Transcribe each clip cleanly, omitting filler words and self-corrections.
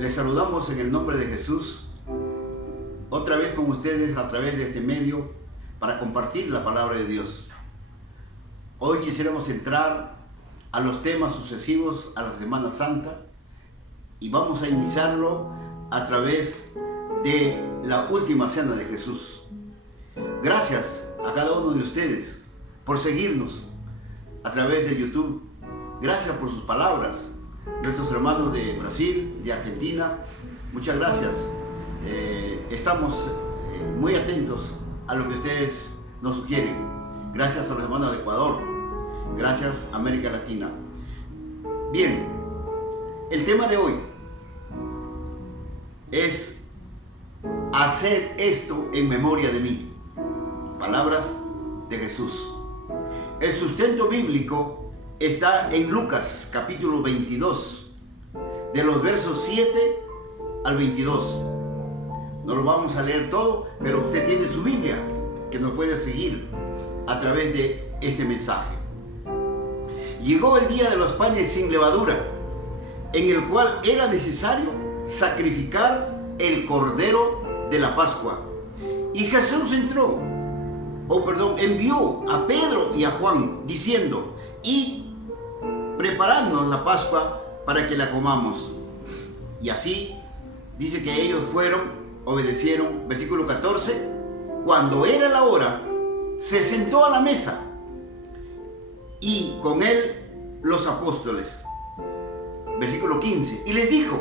Les saludamos en el nombre de Jesús, otra vez con ustedes a través de este medio para compartir la palabra de Dios. Hoy quisiéramos entrar a los temas sucesivos a la Semana Santa y vamos a iniciarlo a través de la última cena de Jesús. Gracias a cada uno de ustedes por seguirnos a través de YouTube. Gracias por sus palabras. Nuestros hermanos de Brasil, de Argentina, muchas gracias. Estamos muy atentos a lo que ustedes nos sugieren. Gracias a los hermanos de Ecuador. Gracias a América Latina. Bien, el tema de hoy es hacer esto en memoria de mí. Palabras de Jesús. El sustento bíblico está en Lucas capítulo 22, de los versos 7 al 22. No lo vamos a leer todo, pero usted tiene su Biblia que nos puede seguir a través de este mensaje. Llegó el día de los panes sin levadura, en el cual era necesario sacrificar el cordero de la Pascua. Y Jesús envió a Pedro y a Juan, diciendo: id, preparadnos la Pascua para que la comamos. Y así dice que ellos obedecieron. Versículo 14: cuando era la hora, se sentó a la mesa, y con él los apóstoles. Versículo 15: y les dijo: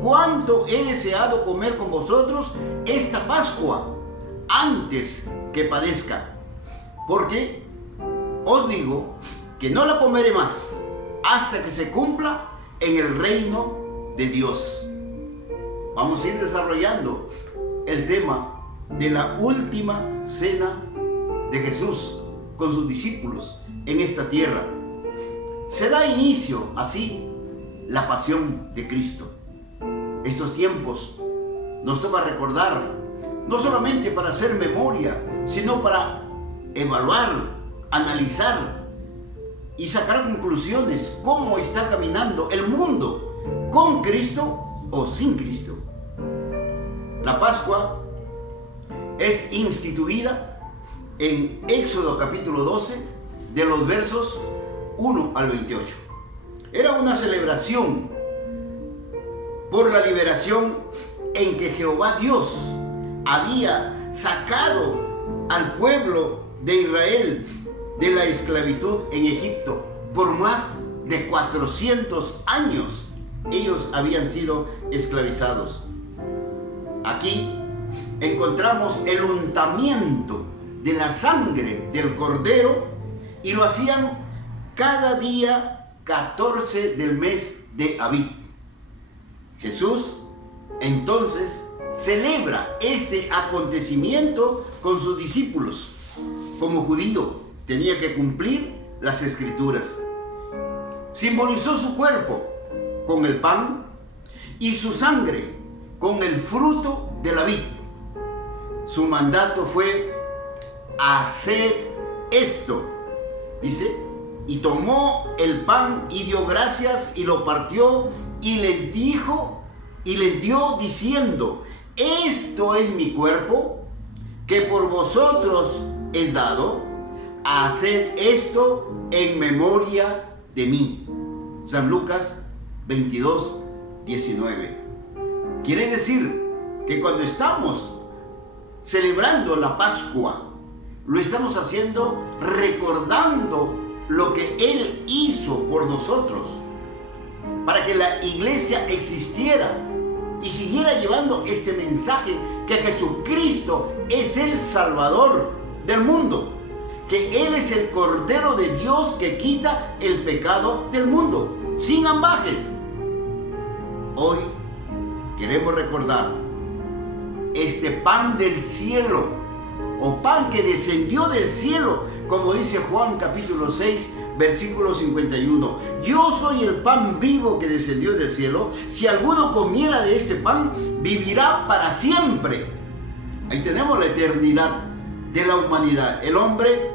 cuánto he deseado comer con vosotros esta Pascua antes que padezca, porque os digo que no la comeré más hasta que se cumpla en el reino de Dios. Vamos a ir desarrollando el tema de la última cena de Jesús con sus discípulos en esta tierra. Se da inicio así la pasión de Cristo. Estos tiempos nos toca recordar, no solamente para hacer memoria, sino para evaluar, analizar y sacar conclusiones. ¿Cómo está caminando el mundo? ¿Con Cristo o sin Cristo? La Pascua es instituida en Éxodo capítulo 12, de los versos 1 al 28. Era una celebración por la liberación en que Jehová Dios había sacado al pueblo de Israel de la esclavitud en Egipto. Por más de 400 años ellos habían sido esclavizados. Aquí encontramos el untamiento de la sangre del cordero, y lo hacían cada día 14 del mes de Abib. Jesús entonces celebra este acontecimiento con sus discípulos. Como judío tenía que cumplir las escrituras. Simbolizó su cuerpo con el pan y su sangre con el fruto de la vid. Su mandato fue hacer esto, dice, y tomó el pan y dio gracias y lo partió y les dio diciendo: esto es mi cuerpo que por vosotros es dado, haced esto en memoria de mí. San Lucas 22, 19. Quiere decir que cuando estamos celebrando la Pascua, lo estamos haciendo recordando lo que Él hizo por nosotros, para que la iglesia existiera y siguiera llevando este mensaje, que Jesucristo es el Salvador del mundo, que Él es el Cordero de Dios que quita el pecado del mundo, sin ambajes. Hoy queremos recordar este pan del cielo, o pan que descendió del cielo, como dice Juan capítulo 6, versículo 51. Yo soy el pan vivo que descendió del cielo. Si alguno comiera de este pan, vivirá para siempre. Ahí tenemos la eternidad de la humanidad. El hombre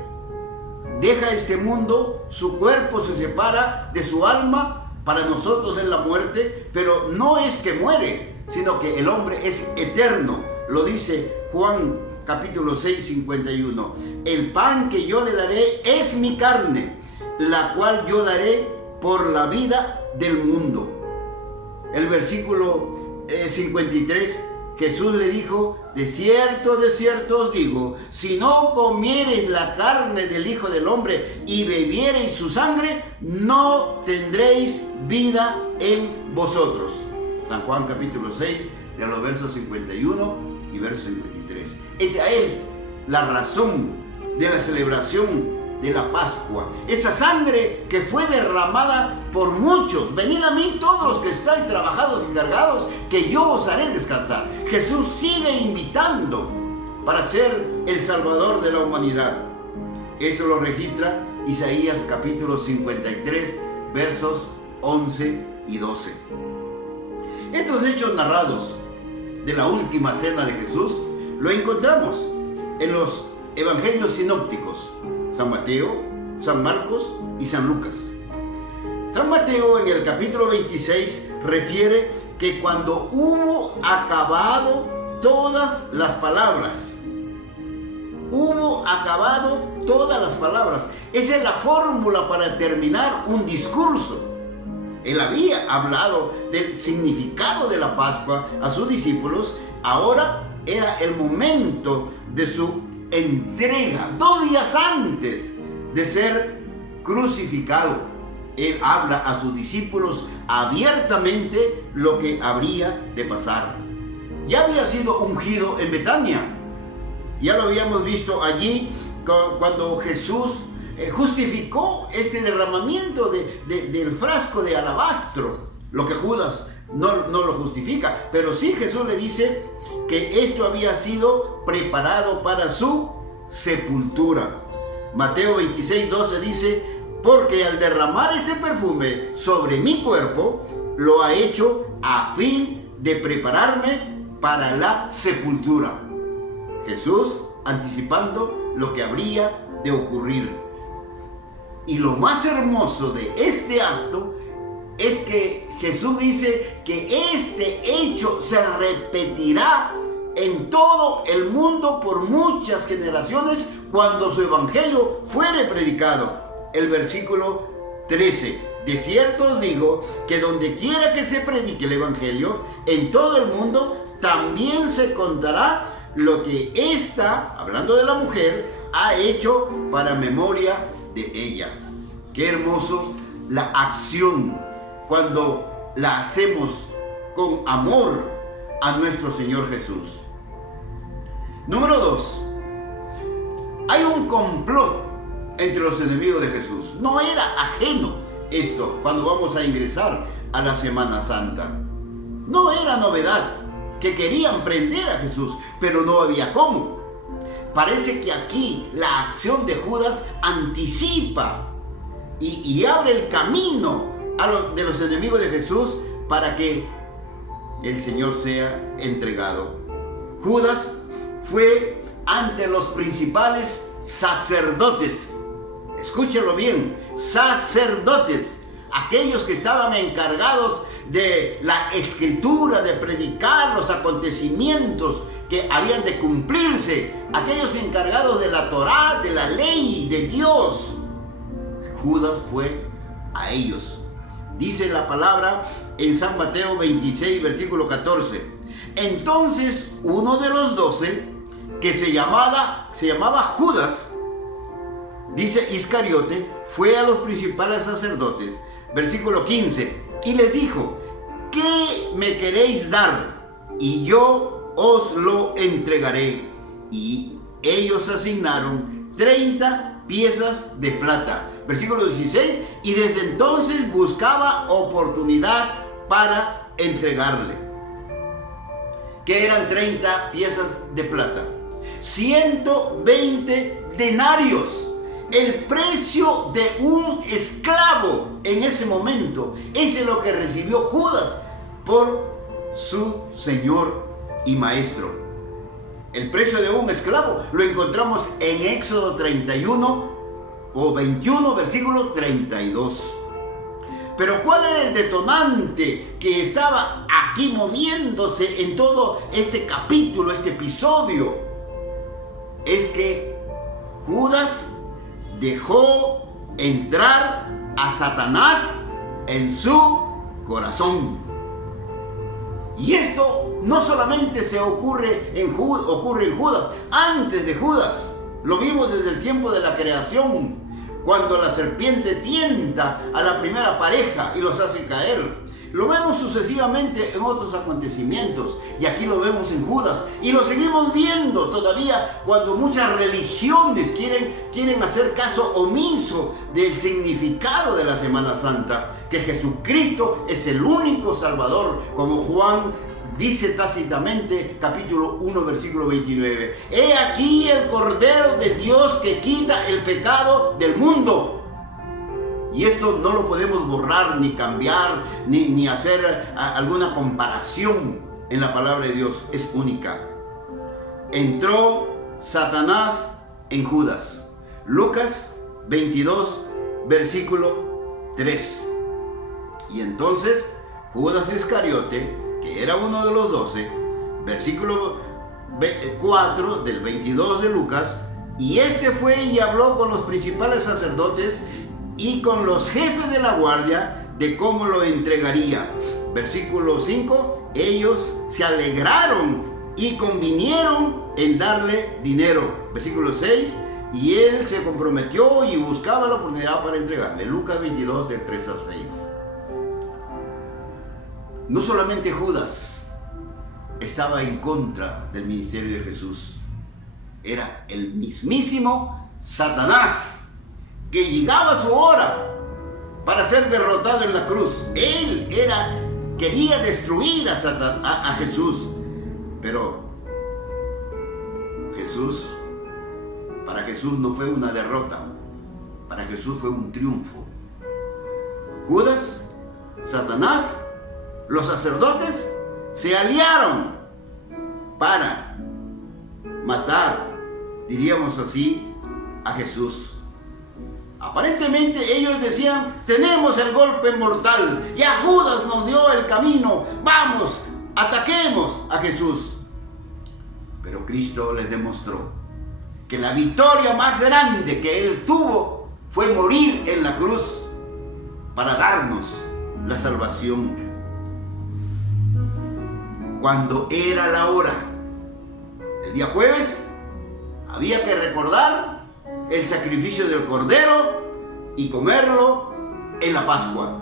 deja este mundo, su cuerpo se separa de su alma Para nosotros es la muerte, pero no es que muere, sino que el hombre es eterno. Lo dice Juan capítulo 6, 51. El pan que yo le daré es mi carne, la cual yo daré por la vida del mundo. El versículo 53, Jesús le dijo: de cierto os digo, si no comiereis la carne del Hijo del Hombre y bebiereis su sangre, no tendréis vida en vosotros. San Juan capítulo 6, de los versos 51 y verso 53. Esta es la razón de la celebración de la Pascua. Esa sangre que fue derramada por muchos. Venid a mí todos los que estáis trabajados y cargados, que yo os haré descansar. Jesús sigue invitando para ser el Salvador de la humanidad. Esto lo registra Isaías capítulo 53, versos 11 y 12. Estos hechos narrados de la última cena de Jesús lo encontramos en los evangelios sinópticos: San Mateo, San Marcos y San Lucas. San Mateo en el capítulo 26 refiere que cuando hubo acabado todas las palabras, esa es la fórmula para terminar un discurso. Él había hablado del significado de la Pascua a sus discípulos. Ahora era el momento de su entrega, 2 días antes de ser crucificado. Él habla a sus discípulos abiertamente lo que habría de pasar. Ya había sido ungido en Betania. Ya lo habíamos visto allí cuando Jesús justificó este derramamiento del frasco de alabastro. Lo que Judas no lo justifica, pero sí Jesús le dice que esto había sido preparado para su sepultura. Mateo 26, 12 dice: porque al derramar este perfume sobre mi cuerpo, lo ha hecho a fin de prepararme para la sepultura. Jesús anticipando lo que habría de ocurrir. Y lo más hermoso de este acto es que Jesús dice que este hecho se repetirá en todo el mundo por muchas generaciones cuando su evangelio fuere predicado. El versículo 13: de cierto os digo que donde quiera que se predique el evangelio en todo el mundo, también se contará lo que ésta, hablando de la mujer, ha hecho para memoria de ella. Qué hermoso la acción cuando la hacemos con amor a nuestro Señor Jesús. Número 2. Hay un complot entre los enemigos de Jesús. No era ajeno esto cuando vamos a ingresar a la Semana Santa. No era novedad que querían prender a Jesús, pero no había cómo. Parece que aquí la acción de Judas anticipa y abre el camino de los enemigos de Jesús para que el Señor sea entregado. Judas fue ante los principales sacerdotes. Escúchalo bien, sacerdotes, aquellos que estaban encargados de la escritura, de predicar los acontecimientos que habían de cumplirse, aquellos encargados de la Torá, de la ley de Dios. Judas fue a ellos. Dice la palabra en San Mateo 26, versículo 14. Entonces uno de los 12, que se llamaba Judas, dice Iscariote, fue a los principales sacerdotes. Versículo 15. Y les dijo: ¿qué me queréis dar? Y yo os lo entregaré. Y ellos asignaron 30 piezas de plata. Versículo 16. Y desde entonces buscaba oportunidad para entregarle. ¿Qué eran 30 piezas de plata? 120 denarios. El precio de un esclavo en ese momento. Ese es lo que recibió Judas por su Señor y Maestro. El precio de un esclavo lo encontramos en Éxodo 31 o 21, versículo 32. Pero ¿cuál era el detonante que estaba aquí moviéndose en todo este capítulo, este episodio? Es que Judas dejó entrar a Satanás en su corazón. Y esto no solamente ocurre en Judas, antes de Judas. Lo vimos desde el tiempo de la creación, cuando la serpiente tienta a la primera pareja y los hace caer. Lo vemos sucesivamente en otros acontecimientos, y aquí lo vemos en Judas, y lo seguimos viendo todavía cuando muchas religiones quieren hacer caso omiso del significado de la Semana Santa, que Jesucristo es el único Salvador, como Juan dice tácitamente, capítulo 1, versículo 29. He aquí el Cordero de Dios que quita el pecado del mundo. Y esto no lo podemos borrar, ni cambiar, ni hacer alguna comparación en la palabra de Dios. Es única. Entró Satanás en Judas. Lucas 22, versículo 3. Y entonces Judas Iscariote, que era uno de los 12, versículo 4 del 22 de Lucas, y este fue y habló con los principales sacerdotes y con los jefes de la guardia de cómo lo entregaría. Versículo 5, ellos se alegraron y convinieron en darle dinero. Versículo 6, y él se comprometió y buscaba la oportunidad para entregarle. Lucas 22, del 3 al 6. No solamente Judas estaba en contra del ministerio de Jesús, era el mismísimo Satanás, que llegaba a su hora para ser derrotado en la cruz. Él quería destruir a Jesús, pero para Jesús no fue una derrota, para Jesús fue un triunfo. Judas, Satanás, los sacerdotes se aliaron para matar, diríamos así, a Jesús. Aparentemente ellos decían: tenemos el golpe mortal, ya Judas nos dio el camino, vamos, ataquemos a Jesús. Pero Cristo les demostró que la victoria más grande que Él tuvo fue morir en la cruz para darnos la salvación. Cuando era la hora, el día jueves, había que recordar el sacrificio del Cordero y comerlo en la Pascua.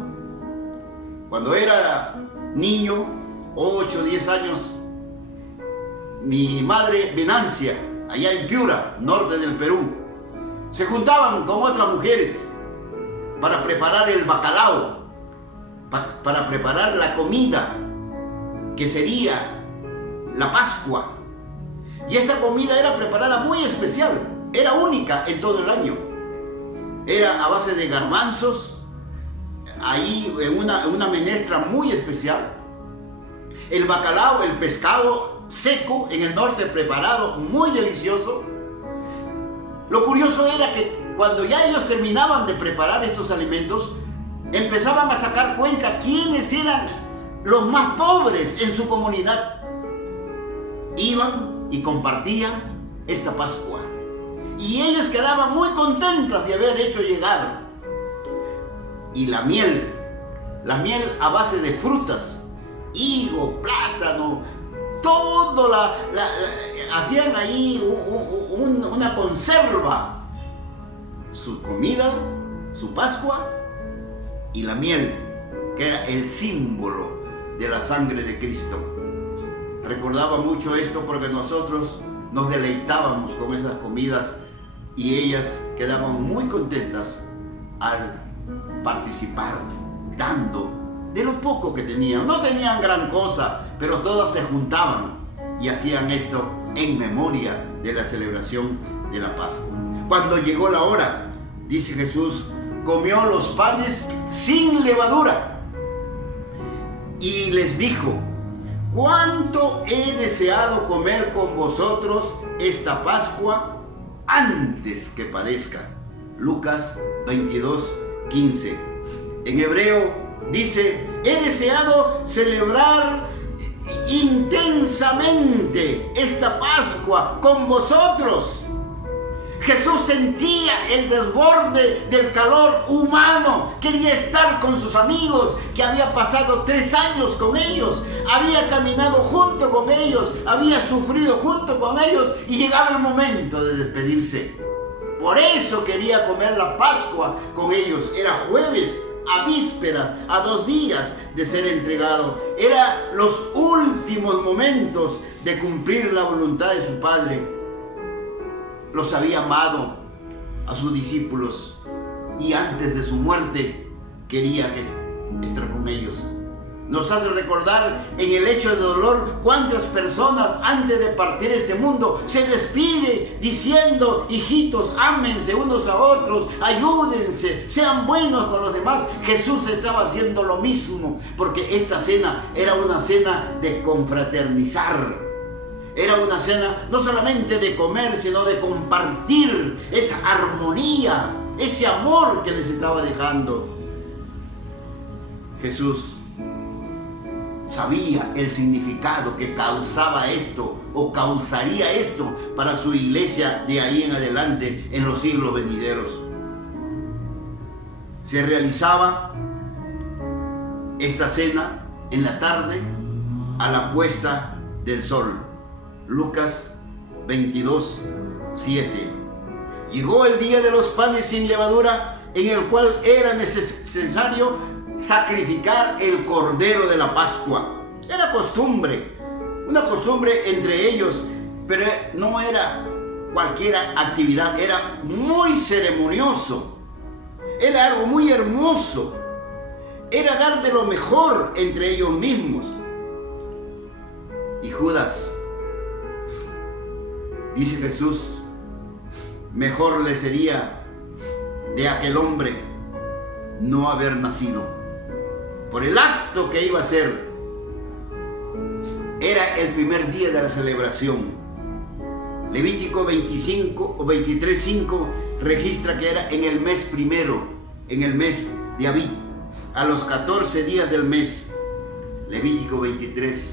Cuando era niño, 8 o 10 años, mi madre Venancia, allá en Piura, norte del Perú, se juntaban con otras mujeres para preparar el bacalao, para preparar la comida que sería la Pascua. Y esta comida era preparada muy especial, era única en todo el año. Era a base de garbanzos, ahí en una menestra muy especial. El bacalao, el pescado seco en el norte preparado, muy delicioso. Lo curioso era que cuando ya ellos terminaban de preparar estos alimentos, empezaban a sacar cuenta quiénes eran los más pobres en su comunidad. Iban y compartían esta Pascua. Y ellos quedaban muy contentas de haber hecho llegar. Y la miel a base de frutas, higo, plátano, todo hacían ahí una conserva. Su comida, su Pascua y la miel, que era el símbolo de la sangre de Cristo. Recordaba mucho esto porque nosotros nos deleitábamos con esas comidas y ellas quedaban muy contentas al participar, dando de lo poco que tenían. No tenían gran cosa, pero todas se juntaban y hacían esto en memoria de la celebración de la Pascua. Cuando llegó la hora, dice Jesús, comió los panes sin levadura y les dijo: cuánto he deseado comer con vosotros esta Pascua antes que padezca. Lucas 22, 15. En hebreo dice: he deseado celebrar intensamente esta Pascua con vosotros. Jesús sentía el desborde del calor humano, quería estar con sus amigos, que había pasado 3 años con ellos, había caminado junto con ellos, había sufrido junto con ellos, y llegaba el momento de despedirse. Por eso quería comer la Pascua con ellos. Era jueves, a vísperas, a 2 días de ser entregado. Eran los últimos momentos de cumplir la voluntad de su Padre. Los había amado a sus discípulos y antes de su muerte quería estar con ellos. Nos hace recordar en el hecho de dolor cuántas personas antes de partir este mundo se despide diciendo: hijitos, ámense unos a otros, ayúdense, sean buenos con los demás. Jesús estaba haciendo lo mismo, porque esta cena era una cena de confraternizar. Era una cena no solamente de comer, sino de compartir esa armonía, ese amor que les estaba dejando. Jesús sabía el significado que causaba esto, o causaría esto, para su iglesia de ahí en adelante, en los siglos venideros. Se realizaba esta cena en la tarde, a la puesta del sol. Lucas 22:7. Llegó el día de los panes sin levadura, en el cual era necesario sacrificar el cordero de la Pascua. Era costumbre, una costumbre entre ellos, pero no era cualquier actividad, era muy ceremonioso, era algo muy hermoso, era dar de lo mejor entre ellos mismos. Y Judas, dice Jesús, mejor le sería de aquel hombre no haber nacido, por el acto que iba a hacer. Era el primer día de la celebración. Levítico 25 o 23:5 registra que era en el mes primero, en el mes de Abib, a los 14 días del mes. Levítico 23,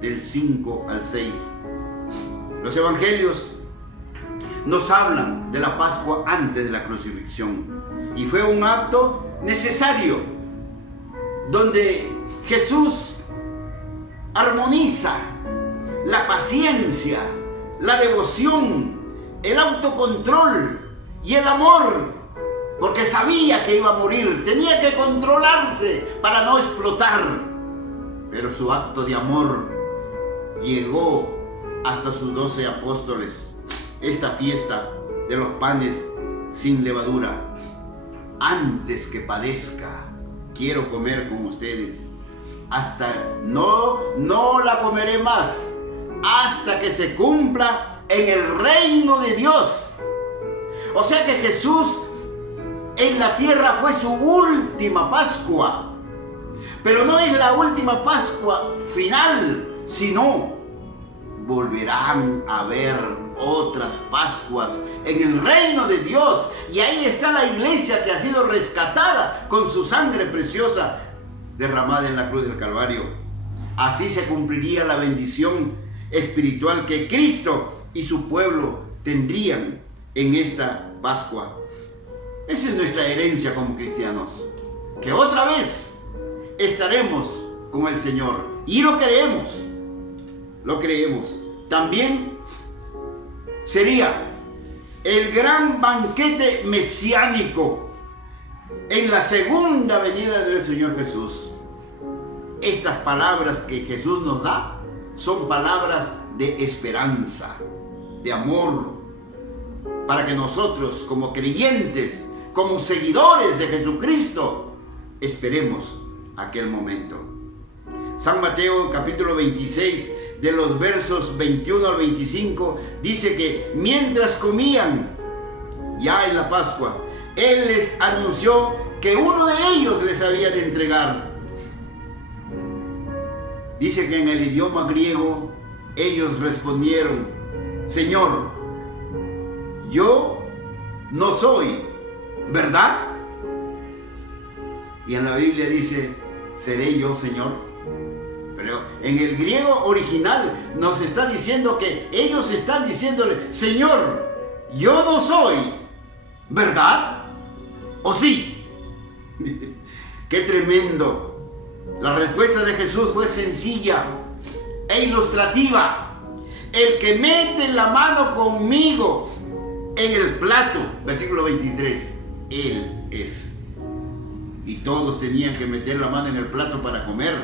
del 5 al 6. Los evangelios nos hablan de la Pascua antes de la crucifixión, y fue un acto necesario donde Jesús armoniza la paciencia, la devoción, el autocontrol y el amor, porque sabía que iba a morir, tenía que controlarse para no explotar, pero su acto de amor llegó hasta sus 12 apóstoles. Esta fiesta de los panes sin levadura: antes que padezca, quiero comer con ustedes. Hasta no la comeré más, hasta que se cumpla en el reino de Dios. O sea que Jesús en la tierra fue su última Pascua, pero no es la última Pascua final, sino volverán a haber otras Pascuas en el reino de Dios, y ahí está la iglesia que ha sido rescatada con su sangre preciosa derramada en la cruz del Calvario. Así se cumpliría la bendición espiritual que Cristo y su pueblo tendrían en esta Pascua. Esa es nuestra herencia como cristianos, que otra vez estaremos con el Señor, y lo creemos. También sería el gran banquete mesiánico en la segunda venida del Señor Jesús. Estas palabras que Jesús nos da son palabras de esperanza, de amor, para que nosotros como creyentes, como seguidores de Jesucristo, esperemos aquel momento. San Mateo capítulo 26, de los versos 21 al 25, dice que mientras comían ya en la Pascua, Él les anunció que uno de ellos les había de entregar. Dice que en el idioma griego ellos respondieron: Señor, yo no soy, ¿verdad? Y en la Biblia dice, ¿seré yo, Señor? Pero en el griego original nos está diciendo que ellos están diciéndole, Señor, yo no soy, ¿verdad? ¿O sí? ¡Qué tremendo! La respuesta de Jesús fue sencilla e ilustrativa. El que mete la mano conmigo en el plato, versículo 23, Él es. Y todos tenían que meter la mano en el plato para comer.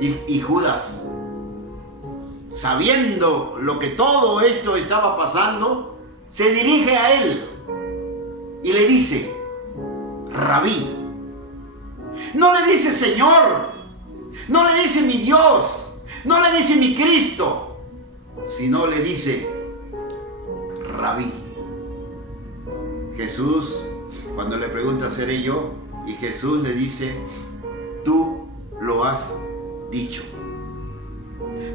Y Judas, sabiendo lo que todo esto estaba pasando, se dirige a él y le dice, Rabí. No le dice Señor, no le dice mi Dios, no le dice mi Cristo, sino le dice Rabí. Jesús, cuando le pregunta, ¿seré yo? Y Jesús le dice, tú lo has dicho.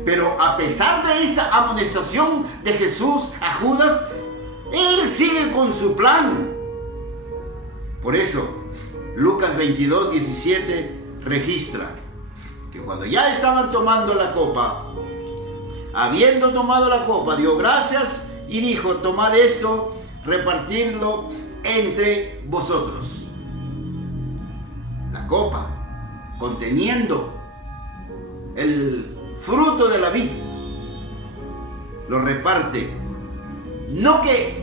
Pero a pesar de esta amonestación de Jesús a Judas, él sigue con su plan. Por eso, Lucas 22, 17 registra que cuando ya estaban tomando la copa, habiendo tomado la copa, dio gracias y dijo, tomad esto, repartidlo entre vosotros. La copa conteniendo el fruto de la vid lo reparte. No que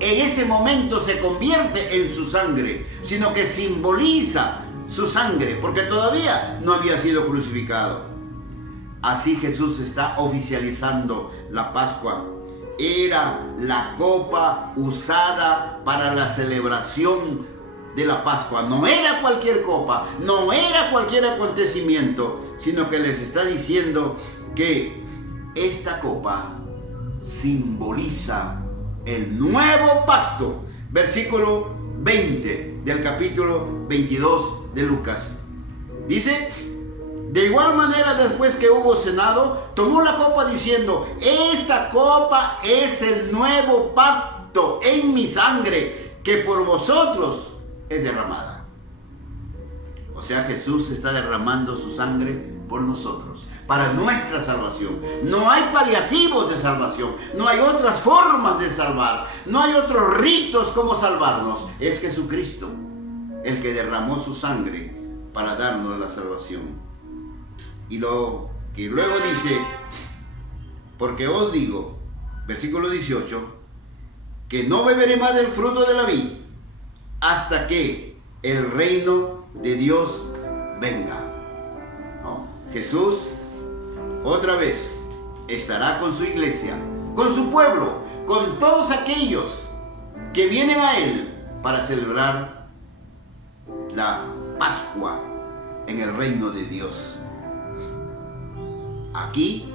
en ese momento se convierte en su sangre, sino que simboliza su sangre, porque todavía no había sido crucificado. Así Jesús está oficializando la Pascua. Era la copa usada para la celebración de la Pascua. No era cualquier copa, no era cualquier acontecimiento, sino que les está diciendo que esta copa simboliza el nuevo pacto. Versículo 20 del capítulo 22 de Lucas. Dice, de igual manera, después que hubo cenado, tomó la copa diciendo, esta copa es el nuevo pacto en mi sangre, que por vosotros es derramada. O sea, Jesús está derramando su sangre por nosotros, para nuestra salvación. No hay paliativos de salvación, no hay otras formas de salvar, no hay otros ritos como salvarnos. Es Jesucristo el que derramó su sangre para darnos la salvación. Y lo que luego dice, porque os digo, versículo 18, que no beberé más del fruto de la vid hasta que el reino de Dios venga. ¿No? Jesús otra vez estará con su iglesia, con su pueblo, con todos aquellos que vienen a Él para celebrar la Pascua en el reino de Dios. Aquí,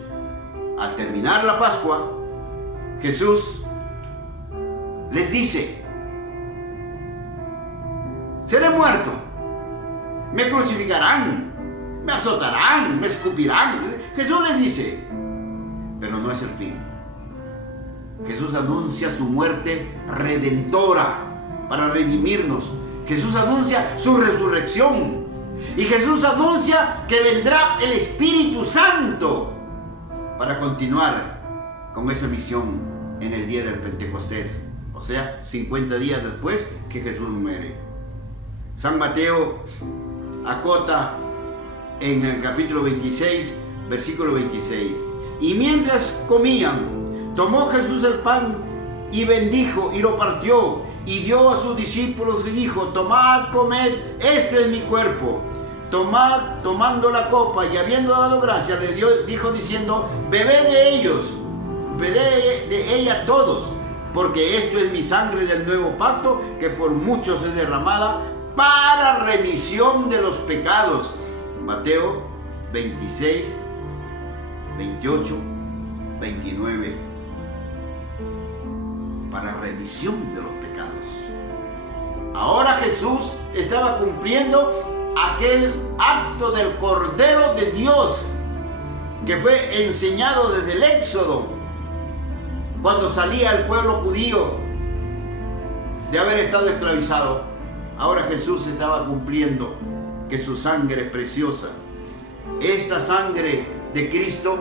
al terminar la Pascua, Jesús les dice, seré muerto, me crucificarán, me azotarán, me escupirán. Jesús les dice, pero no es el fin. Jesús anuncia su muerte redentora para redimirnos. Jesús anuncia su resurrección. Y Jesús anuncia que vendrá el Espíritu Santo para continuar con esa misión en el día del Pentecostés. O sea, 50 días después que Jesús muere. San Mateo acota en el capítulo 26, versículo 26. Y mientras comían, tomó Jesús el pan y bendijo y lo partió y dio a sus discípulos y dijo, tomad, comed, esto es mi cuerpo. Tomad, tomando la copa y habiendo dado gracias, le dijo diciendo, bebed de ellos, bebed de ella todos, porque esto es mi sangre del nuevo pacto, que por muchos es derramada para remisión de los pecados. Mateo 26, 28, 29. Para remisión de los pecados. Ahora Jesús estaba cumpliendo aquel acto del Cordero de Dios que fue enseñado desde el Éxodo, cuando salía el pueblo judío de haber estado esclavizado. Ahora Jesús estaba cumpliendo que su sangre preciosa, esta sangre de Cristo,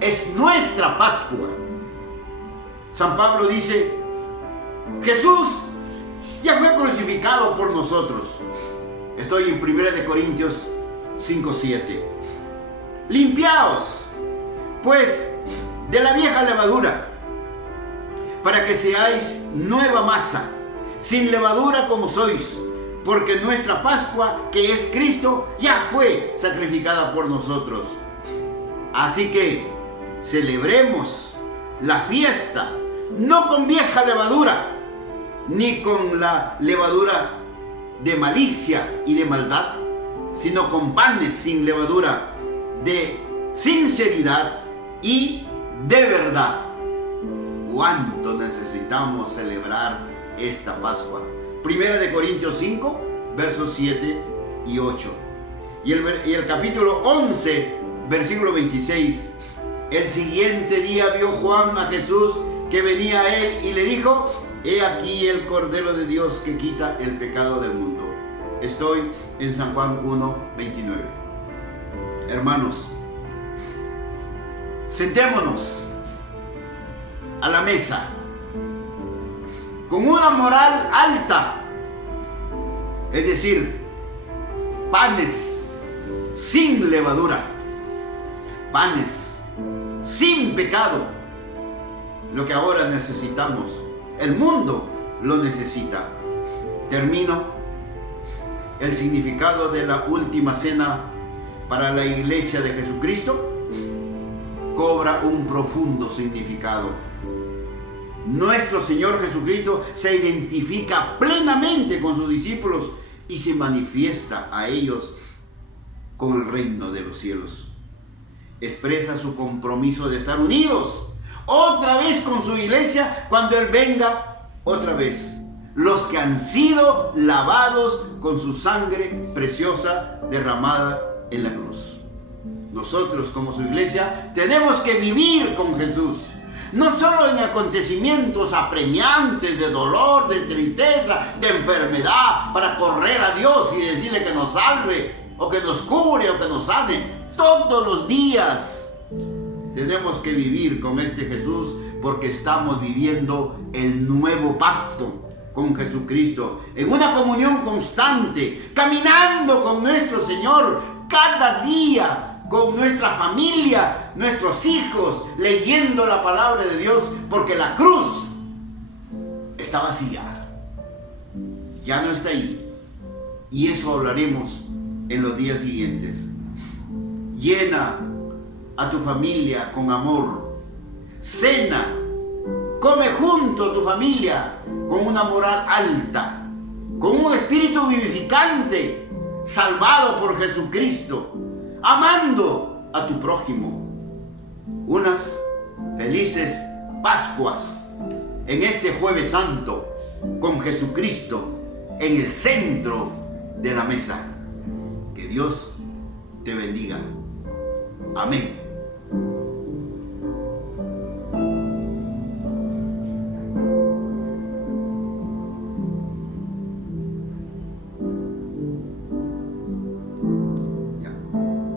es nuestra Pascua. San Pablo dice, Jesús ya fue crucificado por nosotros. Estoy en 1 Corintios 5:7. Limpiaos, pues, de la vieja levadura, para que seáis nueva masa, sin levadura como sois, porque nuestra Pascua, que es Cristo, ya fue sacrificada por nosotros. Así que celebremos la fiesta, no con vieja levadura, ni con la levadura de malicia y de maldad, sino con panes sin levadura, de sinceridad y de verdad. ¿Cuánto necesitamos celebrar esta Pascua? 1 Corintios 5, versos 7 y 8. Y el capítulo 11, versículo 26. El siguiente día vio Juan a Jesús que venía a él y le dijo, he aquí el Cordero de Dios que quita el pecado del mundo. Estoy en San Juan 1, 29. Hermanos, sentémonos a la mesa con una moral alta, es decir, panes sin levadura, panes sin pecado, lo que ahora necesitamos, el mundo lo necesita. Termino. El significado de la última cena para la iglesia de Jesucristo cobra un profundo significado. Nuestro Señor Jesucristo se identifica plenamente con sus discípulos y se manifiesta a ellos con el reino de los cielos. Expresa su compromiso de estar unidos otra vez con su iglesia cuando Él venga otra vez. Los que han sido lavados con su sangre preciosa derramada en la cruz. Nosotros como su iglesia tenemos que vivir con Jesús. No solo en acontecimientos apremiantes de dolor, de tristeza, de enfermedad, para correr a Dios y decirle que nos salve, o que nos cure, o que nos sane. Todos los días tenemos que vivir con este Jesús, porque estamos viviendo el nuevo pacto con Jesucristo, en una comunión constante, caminando con nuestro Señor cada día, con nuestra familia, nuestros hijos, leyendo la palabra de Dios, porque la cruz está vacía, ya no está ahí, y eso hablaremos en los días siguientes. Llena a tu familia con amor, cena, come junto a tu familia con una moral alta, con un espíritu vivificante, salvado por Jesucristo, amando a tu prójimo. Unas felices Pascuas en este Jueves Santo, con Jesucristo en el centro de la mesa. Que Dios te bendiga. Amén.